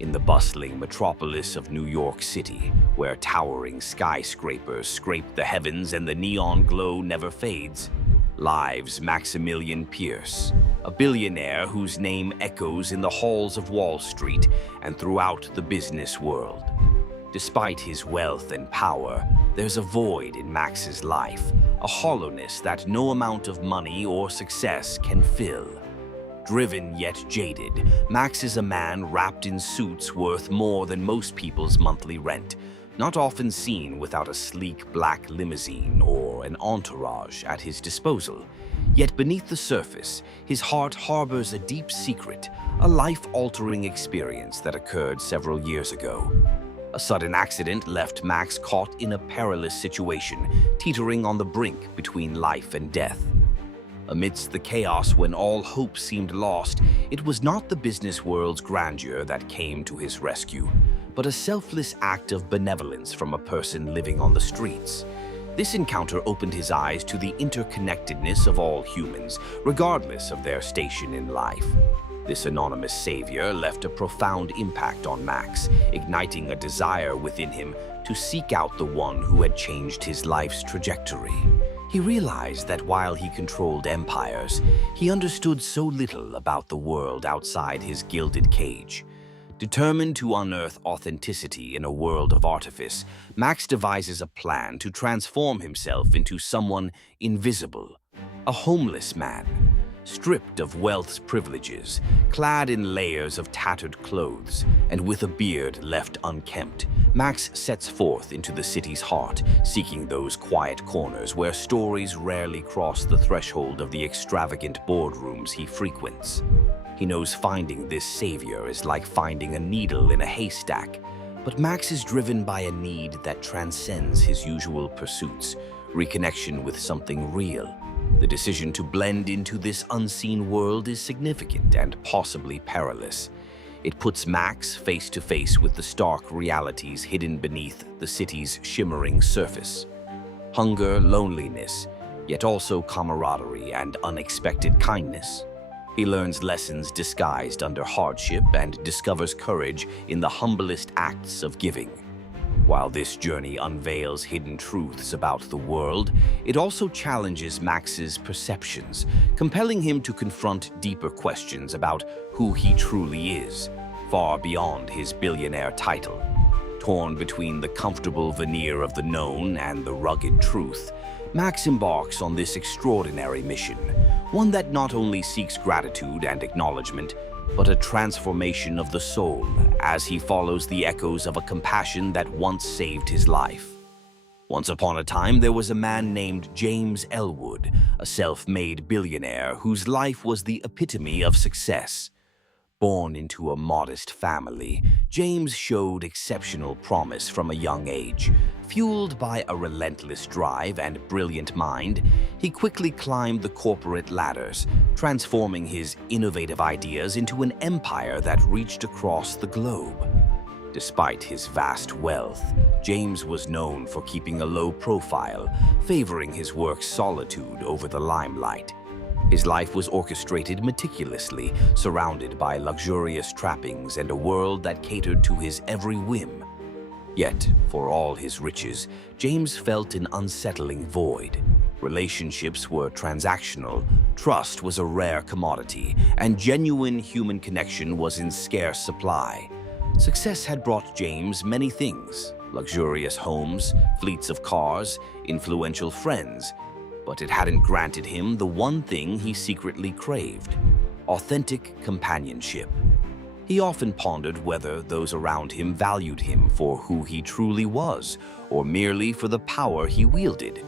In the bustling metropolis of New York City, where towering skyscrapers scrape the heavens and the neon glow never fades, lives Maximilian Pierce, a billionaire whose name echoes in the halls of Wall Street and throughout the business world. Despite his wealth and power, there's a void in Max's life, a hollowness that no amount of money or success can fill. Driven yet jaded, Max is a man wrapped in suits worth more than most people's monthly rent, not often seen without a sleek black limousine or an entourage at his disposal. Yet beneath the surface, his heart harbors a deep secret, a life-altering experience that occurred several years ago. A sudden accident left Max caught in a perilous situation, teetering on the brink between life and death. Amidst the chaos when all hope seemed lost, it was not the business world's grandeur that came to his rescue, but a selfless act of benevolence from a person living on the streets. This encounter opened his eyes to the interconnectedness of all humans, regardless of their station in life. This anonymous savior left a profound impact on Max, igniting a desire within him to seek out the one who had changed his life's trajectory. He realized that while he controlled empires, he understood so little about the world outside his gilded cage. Determined to unearth authenticity in a world of artifice, Max devises a plan to transform himself into someone invisible, a homeless man. Stripped of wealth's privileges, clad in layers of tattered clothes, and with a beard left unkempt, Max sets forth into the city's heart, seeking those quiet corners where stories rarely cross the threshold of the extravagant boardrooms he frequents. He knows finding this savior is like finding a needle in a haystack, but Max is driven by a need that transcends his usual pursuits, reconnection with something real. The decision to blend into this unseen world is significant and possibly perilous. It puts Max face to face with the stark realities hidden beneath the city's shimmering surface. Hunger, loneliness, yet also camaraderie and unexpected kindness. He learns lessons disguised under hardship and discovers courage in the humblest acts of giving. While this journey unveils hidden truths about the world, it also challenges Max's perceptions, compelling him to confront deeper questions about who he truly is, far beyond his billionaire title. Torn between the comfortable veneer of the known and the rugged truth, Max embarks on this extraordinary mission, one that not only seeks gratitude and acknowledgement, but a transformation of the soul as he follows the echoes of a compassion that once saved his life. Once upon a time, there was a man named James Elwood, a self-made billionaire whose life was the epitome of success. Born into a modest family, James showed exceptional promise from a young age. Fueled by a relentless drive and brilliant mind, he quickly climbed the corporate ladders, transforming his innovative ideas into an empire that reached across the globe. Despite his vast wealth, James was known for keeping a low profile, favoring his work's solitude over the limelight. His life was orchestrated meticulously, surrounded by luxurious trappings and a world that catered to his every whim. Yet, for all his riches, James felt an unsettling void. Relationships were transactional, trust was a rare commodity, and genuine human connection was in scarce supply. Success had brought James many things: luxurious homes, fleets of cars, influential friends, but it hadn't granted him the one thing he secretly craved: authentic companionship. He often pondered whether those around him valued him for who he truly was, or merely for the power he wielded.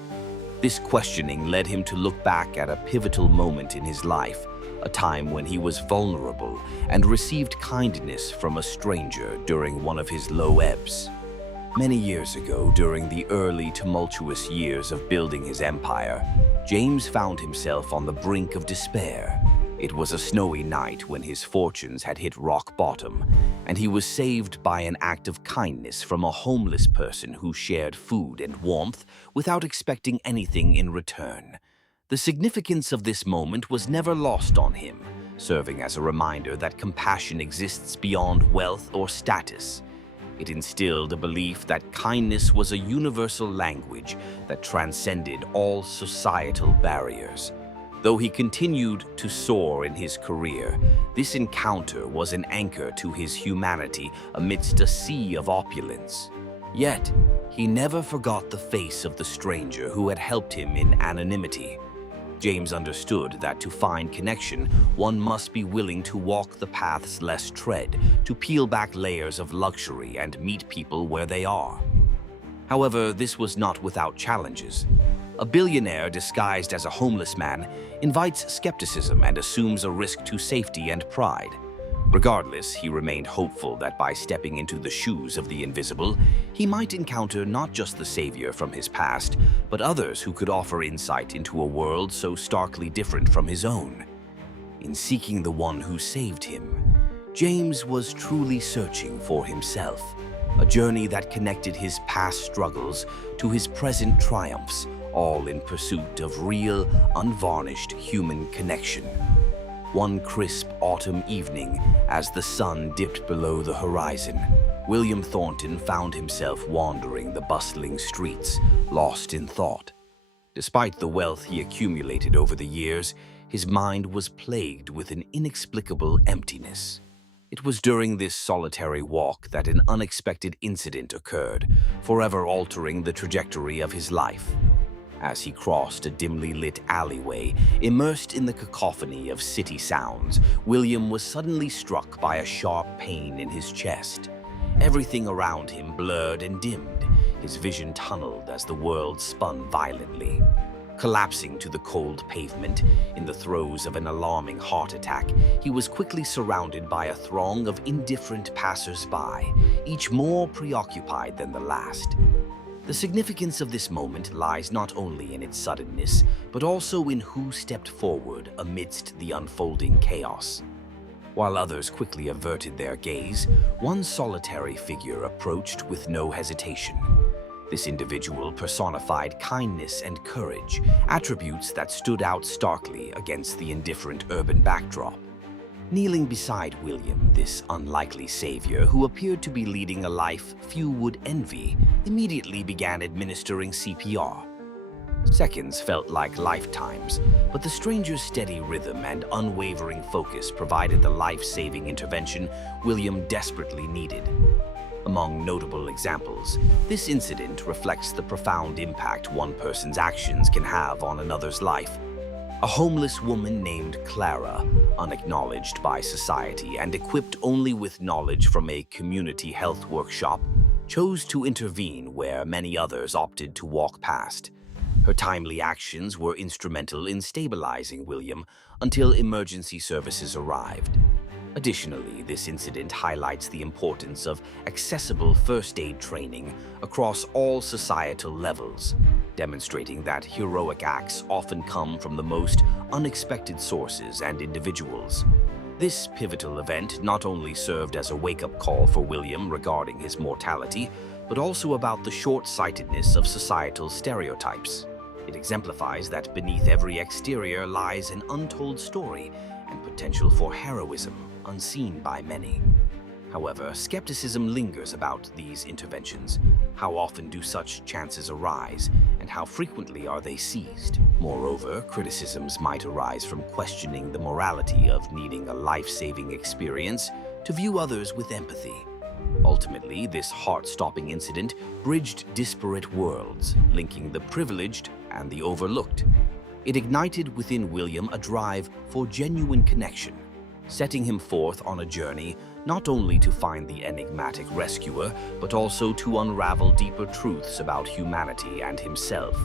This questioning led him to look back at a pivotal moment in his life, a time when he was vulnerable and received kindness from a stranger during one of his low ebbs. Many years ago, during the early tumultuous years of building his empire, James found himself on the brink of despair. It was a snowy night when his fortunes had hit rock bottom, and he was saved by an act of kindness from a homeless person who shared food and warmth without expecting anything in return. The significance of this moment was never lost on him. serving as a reminder that compassion exists beyond wealth or status. It instilled a belief that kindness was a universal language that transcended all societal barriers. Though he continued to soar in his career, this encounter was an anchor to his humanity amidst a sea of opulence. Yet, he never forgot the face of the stranger who had helped him in anonymity. James understood that to find connection, one must be willing to walk the paths less tread, to peel back layers of luxury and meet people where they are. However, this was not without challenges. A billionaire disguised as a homeless man invites skepticism and assumes a risk to safety and pride. Regardless, he remained hopeful that by stepping into the shoes of the invisible, he might encounter not just the savior from his past, but others who could offer insight into a world so starkly different from his own. In seeking the one who saved him, James was truly searching for himself, a journey that connected his past struggles to his present triumphs, all in pursuit of real, unvarnished human connection. One crisp autumn evening, as the sun dipped below the horizon, William Thornton found himself wandering the bustling streets, lost in thought. Despite the wealth he accumulated over the years, his mind was plagued with an inexplicable emptiness. It was during this solitary walk that an unexpected incident occurred, forever altering the trajectory of his life. As he crossed a dimly lit alleyway, immersed in the cacophony of city sounds, William was suddenly struck by a sharp pain in his chest. Everything around him blurred and dimmed, his vision tunneled as the world spun violently. Collapsing to the cold pavement, in the throes of an alarming heart attack, he was quickly surrounded by a throng of indifferent passers-by, each more preoccupied than the last. The significance of this moment lies not only in its suddenness, but also in who stepped forward amidst the unfolding chaos. While others quickly averted their gaze, one solitary figure approached with no hesitation. This individual personified kindness and courage, attributes that stood out starkly against the indifferent urban backdrop. Kneeling beside William, this unlikely savior, who appeared to be leading a life few would envy, immediately began administering CPR. Seconds felt like lifetimes, but the stranger's steady rhythm and unwavering focus provided the life-saving intervention William desperately needed. Among notable examples, this incident reflects the profound impact one person's actions can have on another's life. A homeless woman named Clara, unacknowledged by society and equipped only with knowledge from a community health workshop, chose to intervene where many others opted to walk past. Her timely actions were instrumental in stabilizing William until emergency services arrived. Additionally, this incident highlights the importance of accessible first aid training across all societal levels, demonstrating that heroic acts often come from the most unexpected sources and individuals. This pivotal event not only served as a wake-up call for William regarding his mortality, but also about the short-sightedness of societal stereotypes. It exemplifies that beneath every exterior lies an untold story and potential for heroism unseen by many. However, skepticism lingers about these interventions. How often do such chances arise, and how frequently are they seized? Moreover, criticisms might arise from questioning the morality of needing a life-saving experience to view others with empathy. Ultimately, this heart-stopping incident bridged disparate worlds, linking the privileged and the overlooked. It ignited within William a drive for genuine connection, setting him forth on a journey not only to find the enigmatic rescuer, but also to unravel deeper truths about humanity and himself.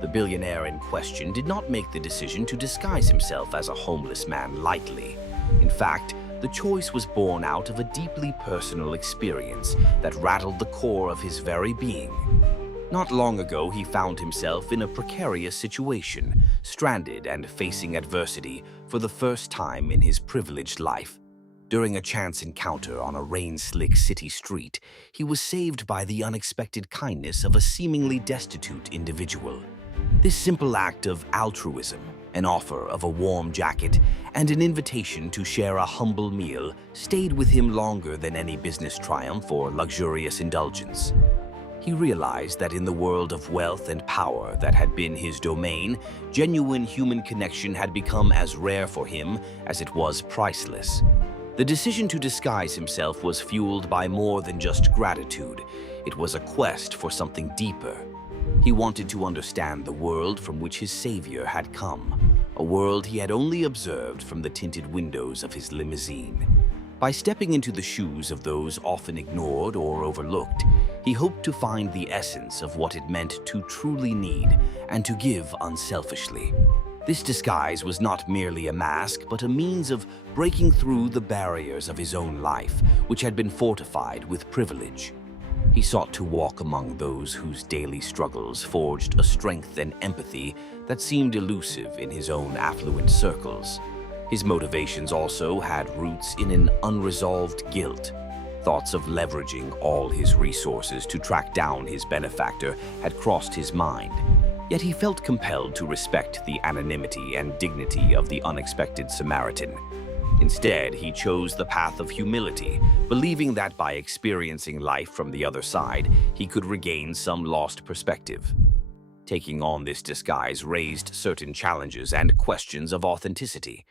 The billionaire in question did not make the decision to disguise himself as a homeless man lightly. In fact, the choice was born out of a deeply personal experience that rattled the core of his very being. Not long ago, he found himself in a precarious situation, stranded and facing adversity for the first time in his privileged life. During a chance encounter on a rain-slick city street, he was saved by the unexpected kindness of a seemingly destitute individual. This simple act of altruism, An offer of a warm jacket and an invitation to share a humble meal stayed with him longer than any business triumph or luxurious indulgence. He realized that in the world of wealth and power that had been his domain, genuine human connection had become as rare for him as it was priceless. The decision to disguise himself was fueled by more than just gratitude. It was a quest for something deeper. He wanted to understand the world from which his savior had come, a world he had only observed from the tinted windows of his limousine. By stepping into the shoes of those often ignored or overlooked, he hoped to find the essence of what it meant to truly need and to give unselfishly. This disguise was not merely a mask, but a means of breaking through the barriers of his own life, which had been fortified with privilege. He sought to walk among those whose daily struggles forged a strength and empathy that seemed elusive in his own affluent circles. His motivations also had roots in an unresolved guilt. Thoughts of leveraging all his resources to track down his benefactor had crossed his mind. Yet he felt compelled to respect the anonymity and dignity of the unexpected Samaritan. Instead, he chose the path of humility, believing that by experiencing life from the other side, he could regain some lost perspective. Taking on this disguise raised certain challenges and questions of authenticity.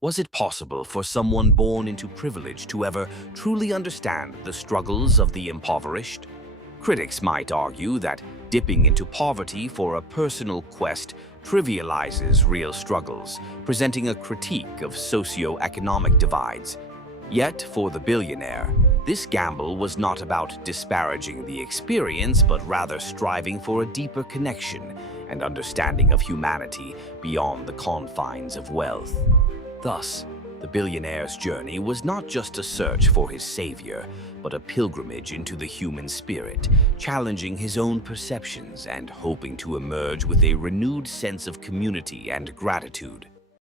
Was it possible for someone born into privilege to ever truly understand the struggles of the impoverished? Critics might argue that dipping into poverty for a personal quest trivializes real struggles, presenting a critique of socio-economic divides. Yet, for the billionaire, this gamble was not about disparaging the experience, but rather striving for a deeper connection and understanding of humanity beyond the confines of wealth. Thus, the billionaire's journey was not just a search for his savior, but a pilgrimage into the human spirit, challenging his own perceptions and hoping to emerge with a renewed sense of community and gratitude.